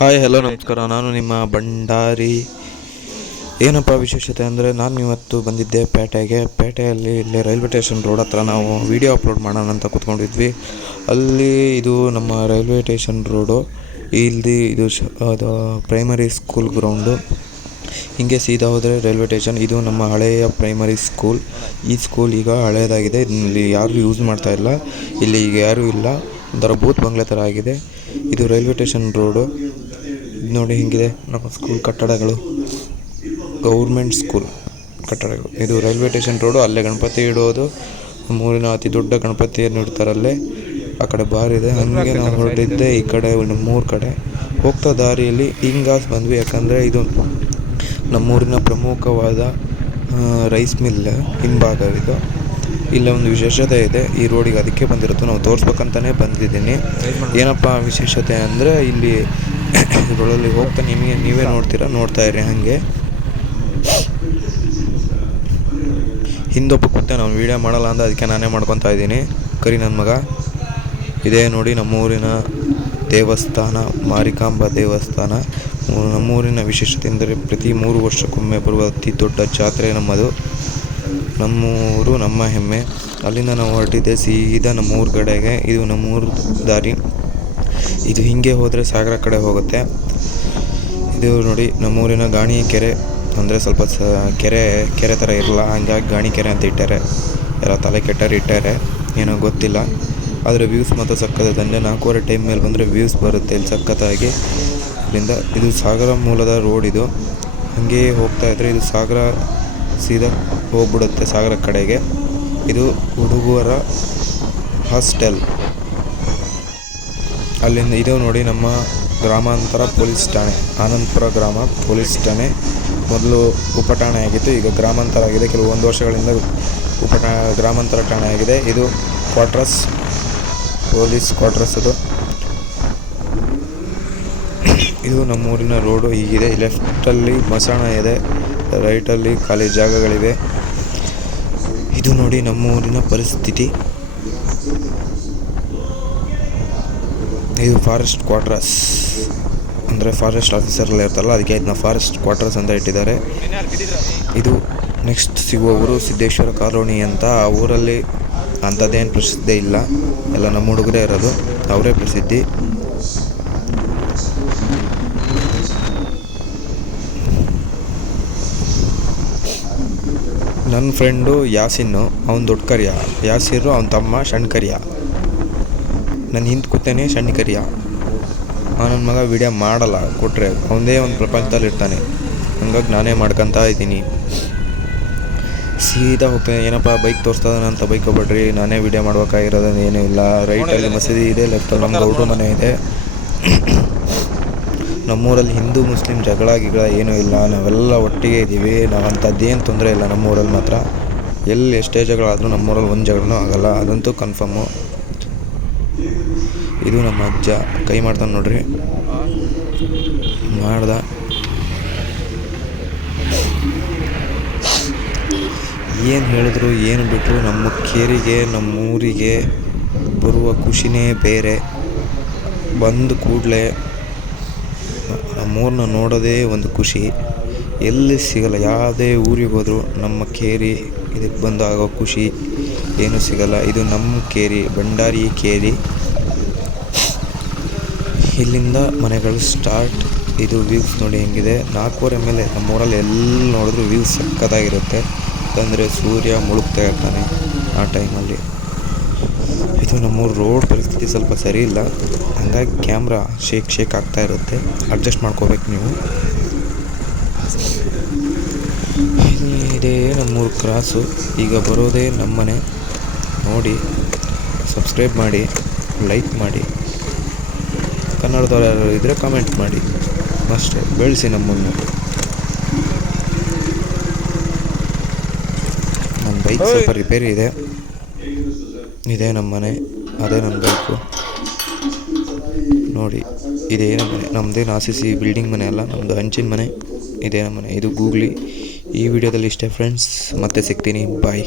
Hi hello ನಮಸ್ಕಾರ. ನಾನು ನಿಮ್ಮ ಭಂಡಾರಿ. ಏನಪ್ಪ ವಿಶೇಷತೆ ಅಂದರೆ ನಾನು ಇವತ್ತು ಬಂದಿದ್ದೆ ಪೇಟೆಯಲ್ಲಿ ಇಲ್ಲಿ ರೈಲ್ವೆ ಸ್ಟೇಷನ್ ರೋಡ್ ಹತ್ರ ನಾವು ವಿಡಿಯೋ ಅಪ್ಲೋಡ್ ಮಾಡೋಣ ಅಂತ ಕೂತ್ಕೊಂಡಿದ್ವಿ. ಅಲ್ಲಿ ಇದು ನಮ್ಮ ರೈಲ್ವೆ ಸ್ಟೇಷನ್ ರೋಡು. ಇಲ್ಲಿ ಇದು ಅದು ಪ್ರೈಮರಿ ಸ್ಕೂಲ್ ಗ್ರೌಂಡು. ಹೀಗೆ ಸೀದಾ ಹೋದರೆ ರೈಲ್ವೆ ಸ್ಟೇಷನ್. ಇದು ನಮ್ಮ ಹಳೆಯ ಪ್ರೈಮರಿ ಸ್ಕೂಲ್. ಈ ಸ್ಕೂಲ್ ಈಗ ಹಳೆಯದಾಗಿದೆ. ಇಲ್ಲಿ ಯಾರೂ ಯೂಸ್ ಮಾಡ್ತಾ ಇಲ್ಲ. ಇಲ್ಲಿ ಈಗ ಯಾರೂ ಇಲ್ಲ. ಒಂಥರ ಬೂತ್ ಬಂಗ್ಲೆ ಥರ ಆಗಿದೆ. ಇದು ರೈಲ್ವೆ ಸ್ಟೇಷನ್ ರೋಡು. ನೋಡಿ ಹಿಂಗಿದೆ ನಮ್ಮ ಸ್ಕೂಲ್ ಕಟ್ಟಡಗಳು, ಗೌರ್ಮೆಂಟ್ ಸ್ಕೂಲ್ ಕಟ್ಟಡಗಳು. ಇದು ರೈಲ್ವೆ ಸ್ಟೇಷನ್ ರೋಡು. ಅಲ್ಲೇ ಗಣಪತಿ ಇಡೋದು, ನಮ್ಮೂರಿನ ಅತಿ ದೊಡ್ಡ ಗಣಪತಿಯನ್ನು ಇಡ್ತಾರಲ್ಲೇ. ಆ ಕಡೆ ಬಾರ್ ಇದೆ. ಹಾಗೆ ನಾವು ಹೊರಟಿದ್ದೆ ಈ ಕಡೆ ಮೂರು ಕಡೆ ಹೋಗ್ತಾ ದಾರಿಯಲ್ಲಿ ಹಿಂಗಾಸ್ ಬಂದ್ವಿ. ಯಾಕಂದರೆ ಇದು ನಮ್ಮೂರಿನ ಪ್ರಮುಖವಾದ ರೈಸ್ ಮಿಲ್ ಹಿಂಭಾಗವಿದು. ಇಲ್ಲ ಒಂದು ವಿಶೇಷತೆ ಇದೆ ಈ ರೋಡಿಗೆ, ಅದಕ್ಕೆ ಬಂದಿರುತ್ತೆ. ನಾವು ತೋರಿಸ್ಬೇಕಂತಲೇ ಬಂದಿದ್ದೀನಿ. ಏನಪ್ಪ ವಿಶೇಷತೆ ಅಂದರೆ ಇಲ್ಲಿ ರೋಡಲ್ಲಿ ಹೋಗ್ತಾ ನೀವೇ ನೋಡ್ತಾ ಇರಿ. ಹಾಗೆ ಹಿಂದೊಬ್ಬ ಕೂತೆ ನಾವು ವೀಡಿಯೋ ಮಾಡಲ್ಲ ಅಂದ, ಅದಕ್ಕೆ ನಾನೇ ಮಾಡ್ಕೊತಾ ಇದ್ದೀನಿ. ಕರಿ ನನ್ನ ಮಗ. ಇದೇ ನೋಡಿ ನಮ್ಮೂರಿನ ದೇವಸ್ಥಾನ, ಮಾರಿಕಾಂಬಾ ದೇವಸ್ಥಾನ. ನಮ್ಮೂರಿನ ವಿಶೇಷತೆ ಎಂದರೆ ಪ್ರತಿ 3 ವರ್ಷಕ್ಕೊಮ್ಮೆ ಬರುವ ಅತಿ ದೊಡ್ಡ ಜಾತ್ರೆ ನಮ್ಮದು. ನಮ್ಮೂರು ನಮ್ಮ ಹೆಮ್ಮೆ. ಅಲ್ಲಿಂದ ನಾವು ಹೊರಟಿದ್ದೆ ಸೀದಾ ನಮ್ಮೂರ ಕಡೆಗೆ. ಇದು ನಮ್ಮೂರ ದಾರಿ. ಇದು ಹಿಂಗೆ ಹೋದರೆ ಸಾಗರ ಕಡೆ ಹೋಗುತ್ತೆ. ಇದು ನೋಡಿ ನಮ್ಮೂರಿನ ಗಾಣಿ ಕೆರೆ. ಅಂದರೆ ಸ್ವಲ್ಪ ಕೆರೆ ಥರ ಇರಲ್ಲ, ಹಂಗಾಗಿ ಗಾಣಿ ಕೆರೆ ಅಂತ ಇಟ್ಟಾರೆ. ಎಲ್ಲ ತಲೆ ಕೆಟ್ಟರು ಇಟ್ಟಾರೆ, ಏನೋ ಗೊತ್ತಿಲ್ಲ. ಆದರೆ ವ್ಯೂಸ್ ಮಾತ್ರ ಸಕ್ಕತ್ತ. ತಂದೆ 4:15 ಟೈಮ್ ಮೇಲೆ ಬಂದರೆ ವ್ಯೂಸ್ ಬರುತ್ತೆ ಇಲ್ಲಿ ಸಖತ್ತಾಗಿ. ಇದರಿಂದ ಇದು ಸಾಗರ ಮೂಲದ ರೋಡ್. ಇದು ಹಾಗೆ ಹೋಗ್ತಾ ಇದ್ದರೆ ಇದು ಸಾಗರ ಸೀದಾ ಹೋಗ್ಬಿಡುತ್ತೆ ಸಾಗರ ಕಡೆಗೆ. ಇದು ಹುಡುಗರ ಹಾಸ್ಟೆಲ್. ಅಲ್ಲಿಂದ ಇದು ನೋಡಿ ನಮ್ಮ ಗ್ರಾಮಾಂತರ ಪೊಲೀಸ್ ಠಾಣೆ, ಆನಂದಪುರ ಗ್ರಾಮ ಪೊಲೀಸ್ ಠಾಣೆ. ಮೊದಲು ಉಪಠಾಣೆ ಆಗಿತ್ತು, ಈಗ ಗ್ರಾಮಾಂತರ ಆಗಿದೆ. ಕೆಲವೊಂದು ವರ್ಷಗಳಿಂದ ಗ್ರಾಮಾಂತರ ಠಾಣೆ ಆಗಿದೆ. ಇದು ಕ್ವಾರ್ಟರ್ಸ್, ಪೊಲೀಸ್ ಕ್ವಾರ್ಟರ್ಸ್. ಇದು ನಮ್ಮೂರಿನ ರೋಡು ಹೀಗಿದೆ. ಲೆಫ್ಟಲ್ಲಿ ಮಸಾಣ ಇದೆ, ರೈಟಲ್ಲಿ ಖಾಲಿ ಜಾಗಗಳಿವೆ. ಇದು ನೋಡಿ ನಮ್ಮೂರಿನ ಪರಿಸ್ಥಿತಿ. ಇದು ಫಾರೆಸ್ಟ್ ಕ್ವಾರ್ಟರ್ಸ್, ಅಂದರೆ ಫಾರೆಸ್ಟ್ ಆಫೀಸರೆಲ್ಲ ಇರ್ತಾರಲ್ಲ, ಅದಕ್ಕೆ ಇದನ್ನ ಫಾರೆಸ್ಟ್ ಕ್ವಾರ್ಟರ್ಸ್ ಅಂತ ಇಟ್ಟಿದ್ದಾರೆ. ಇದು ನೆಕ್ಸ್ಟ್ ಸಿಗುವ ಊರು ಸಿದ್ದೇಶ್ವರ ಕಾಲೋನಿ ಅಂತ. ಆ ಊರಲ್ಲಿ ಅಂಥದ್ದೇನು ಪ್ರಸಿದ್ಧಿ ಇಲ್ಲ, ಎಲ್ಲ ನಮ್ಮ ಹುಡುಗರೇ ಇರೋದು, ಅವರೇ ಪ್ರಸಿದ್ಧಿ. ನನ್ನ ಫ್ರೆಂಡು ಯಾಸಿನ್ನು, ಅವನು ದೊಡ್ಡ ಕರಿಯ. ಯಾಸಿರು ಅವನ ತಮ್ಮ ಸಣ್ಣ ಕರಿಯ. ನಾನು ಹಿಂದೆ ಕೂತೇನೆ ಸಣ್ಣ ಕರಿಯ. ನನ್ನ ಮಗ ವೀಡಿಯೋ ಮಾಡಲ್ಲ, ಕೊಟ್ಟರೆ ಅವನದೇ ಒಂದು ಪ್ರಪಂಚದಲ್ಲಿ ಇರ್ತಾನೆ. ಹಂಗಾಗಿ ನಾನೇ ಮಾಡ್ಕೊತಾ ಇದ್ದೀನಿ. ಸೀದಾ ಹೋಗ್ತೇನೆ. ಏನಪ್ಪ ಬೈಕ್ ತೋರಿಸ್ತದ ಅಂತ ಬೈಕ್ ಹೋಗ್ಬೇಡ್ರಿ, ನಾನೇ ವೀಡಿಯೋ ಮಾಡ್ಬೇಕಾಗಿರೋದೇನು ಏನೂ ಇಲ್ಲ. ರೈಟಲ್ಲಿ ಮಸೀದಿ ಇದೆ, ಲೆಫ್ಟಲ್ಲಿ ನಮ್ಮ ಗೌಡ್ರ ಮನೆ ಇದೆ. ನಮ್ಮೂರಲ್ಲಿ ಹಿಂದೂ ಮುಸ್ಲಿಂ ಜಗಳ ಏನೂ ಇಲ್ಲ, ನಾವೆಲ್ಲ ಒಟ್ಟಿಗೆ ಇದ್ದೀವಿ. ನಾವಂಥದ್ದೇನು ತೊಂದರೆ ಇಲ್ಲ ನಮ್ಮೂರಲ್ಲಿ ಮಾತ್ರ. ಎಲ್ಲಿ ಎಷ್ಟೇ ಜಗಳ ಆದರೂ ನಮ್ಮೂರಲ್ಲಿ ಒಂದು ಜಗಳನೂ ಆಗೋಲ್ಲ, ಅದಂತೂ ಕನ್ಫರ್ಮು. ಇದು ನಮ್ಮ ಅಜ್ಜ ಕೈ ಮಾಡ್ತಾನೆ ನೋಡ್ರಿ, ಮಾಡ್ದ. ಏನು ಹೇಳಿದ್ರು ಏನು ಬಿಟ್ಟರು ನಮ್ಮ ಕೇರಿಗೆ ನಮ್ಮೂರಿಗೆ ಬರುವ ಖುಷಿನೇ ಬೇರೆ. ಬಂದ ಕೂಡಲೇ ನಮ್ಮೂರನ್ನ ನೋಡೋದೇ ಒಂದು ಖುಷಿ, ಎಲ್ಲಿ ಸಿಗಲ್ಲ. ಯಾವುದೇ ಊರಿಗೆ ಹೋದರೂ ನಮ್ಮ ಕೇರಿ ಇದಕ್ಕೆ ಬಂದು ಆಗೋ ಖುಷಿ ಏನೂ ಸಿಗಲ್ಲ. ಇದು ನಮ್ಮ ಕೇರಿ, ಭಂಡಾರಿ ಕೇರಿ. ಇಲ್ಲಿಂದ ಮನೆಗಳು ಸ್ಟಾರ್ಟ್. ಇದು ವ್ಯೂಸ್ ನೋಡಿ ಹೆಂಗಿದೆ. 4:15 ಮೇಲೆ ನಮ್ಮೂರಲ್ಲಿ ಎಲ್ಲಿ ನೋಡಿದ್ರು ವ್ಯೂಸ್ ಸಕ್ಕತ್ತಾಗಿರುತ್ತೆ. ಯಾಕಂದರೆ ಸೂರ್ಯ ಮುಳುಗ್ತಾ ಇರ್ತಾನೆ ಆ ಟೈಮಲ್ಲಿ. ಇದು ನಮ್ಮೂರು ರೋಡ್ ಪರಿಸ್ಥಿತಿ ಸ್ವಲ್ಪ ಸರಿ ಇಲ್ಲ, ಹಂಗಾಗಿ ಕ್ಯಾಮ್ರಾ ಶೇಕ್ ಆಗ್ತಾ ಇರುತ್ತೆ. ಅಡ್ಜಸ್ಟ್ ಮಾಡ್ಕೋಬೇಕು ನೀವು. ಇದೇ ನಮ್ಮೂರು ಕ್ರಾಸು. ಈಗ ಬರೋದೇ ನಮ್ಮನೆ. ನೋಡಿ, ಸಬ್ಸ್ಕ್ರೈಬ್ ಮಾಡಿ, ಲೈಕ್ ಮಾಡಿ. ಕನ್ನಡದವ್ರು ಯಾರು ಇದ್ದರೆ ಕಾಮೆಂಟ್ ಮಾಡಿ. ಅಷ್ಟೇ, ಬೆಳೆಸಿ ನಮ್ಮನ್ನು. ನನ್ನ ಬೈಕ್ ಸ್ವಲ್ಪ ರಿಪೇರಿ ಇದೆ. ಇದೇ ನಮ್ಮ ಮನೆ, ಅದೇ ನನ್ನ ಬೈಕು. ನೋಡಿ, ಇದೇ ನಮ್ಮ ಮನೆ. ನಮ್ಮದೇನು RCC ಬಿಲ್ಡಿಂಗ್ ಮನೆ ಅಲ್ಲ, ನಮ್ಮದು ಹಂಚಿನ ಮನೆ. ಇದೇ ನಮ್ಮ ಮನೆ. ಇದು ಗೂಗ್ಲಿ. ಈ ವಿಡಿಯೋದಲ್ಲಿ ಇಷ್ಟೇ ಫ್ರೆಂಡ್ಸ್, ಮತ್ತೆ ಸಿಗ್ತೀನಿ. ಬಾಯ್.